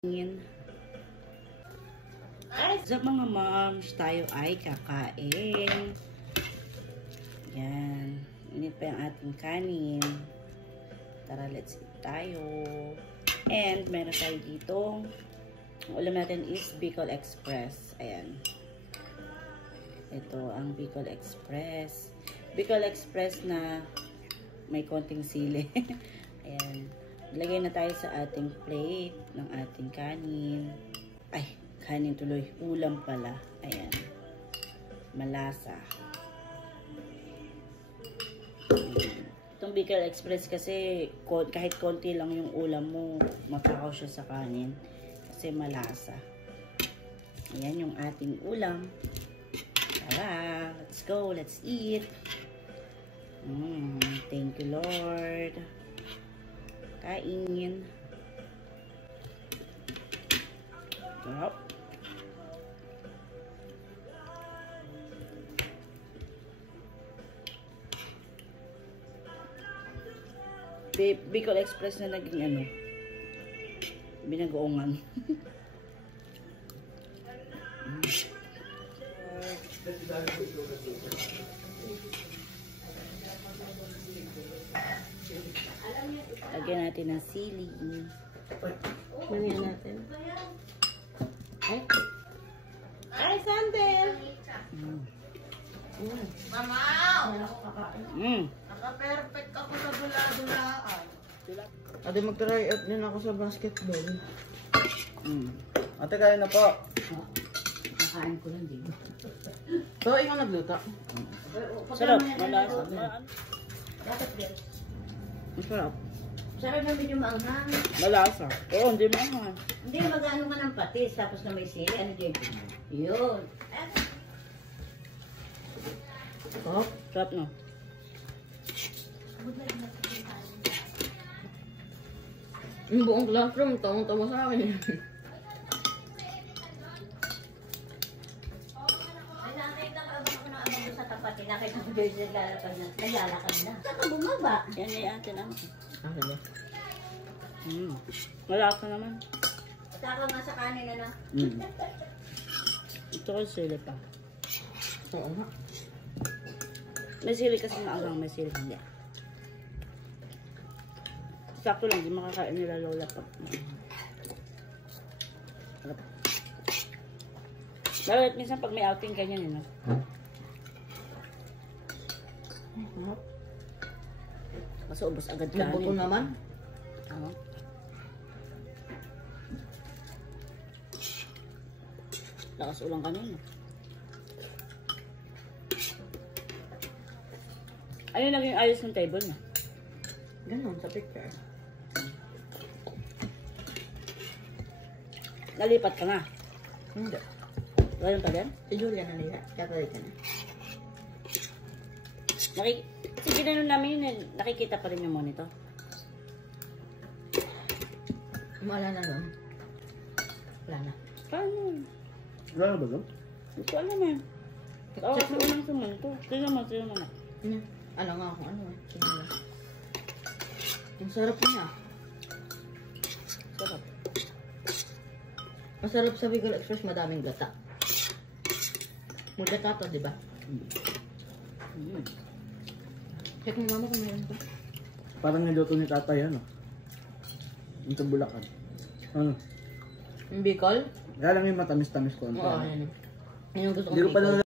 Ay, sa mga moms, tayo ay kakain. Yan. Init pa yung ating kanin. Tara, let's eat tayo. And, meron tayo dito. Ang ulam natin is Bicol Express. Ayan. Ito, ang Bicol Express. Bicol Express na may konting sili. Ayan. Lagay na tayo sa ating plate ng ating kanin. Ay, kanin tuloy. Ulam pala. Ayan. Malasa. Itong Bicol Express kasi kahit konti lang yung ulam mo, mapakaw siya sa kanin. Kasi malasa. Ayan yung ating ulam. Tara, let's go. Let's eat. Thank you, Lord. Kain. Sarap. Bicol Express na naging ano, binagoongan. Lagyan natin ng sili. Lagyan natin. Ay, Sandel! Mama! Naka-perfect ako sa dula-dulaan. Ate, mag-try out din ako sa basketball. Ate, kaya na po. Nakain ko lang din. So, ikaw nagluto? Sarap. Malasa. Dapat din. Masarap. Sarap na medyo maanghang. Malasa. Oo, hindi maanghang. Hindi, mag-ano ka ng patis, tapos na may sili. Ano din? Yun. Oh, sarap no? Yung buong classroom, tawang-tawa sa akin. Ay, nakita ka ako ng abang doon sa tapat. Nakita ko doon siya lalakad na. Naglalakad na. Saka bumaba. Yan ay atin ano. Okay ba? Malasa naman. Saka nga sa kanin na na. Ito ko sili pa. Oo nga. May sili kasi maanghang, may sili hindi. Sakto lang, di makakain nila lola pag maanghang. Lalo minsan pag may outing ganyan, no? Kasi ubos agad kanin. Nabuto naman? Oo. Lakas ulang kanina. Ayun naging ayos ng table na. Ganon, sa picture. Nalipat ka na. Hindi. Ganun pa din? Si Julia na nila. Kaya ka na. Kasi ginanon namin yun, nakikita pa rin yung monitor. Maala na nun. Wala na. Paano? Wala na ba nun? Hindi ko alam eh. Awas mo lang sa monitor. Tingnan mo na. Ano nga kung ano eh. Sinila. Ang sarap niya. Sarap. Masarap sa Bicol Express, madaming gata. May gata to, di ba? Check mo mama kung mayroon to. Parang niluto ni tatay, ano? Yung sa Bulacan. Ano? Yung Bicol? Kaya lang yung matamis-tamis ko. Oo, yan. Yan yung gusto Hindi ko pa Bicol.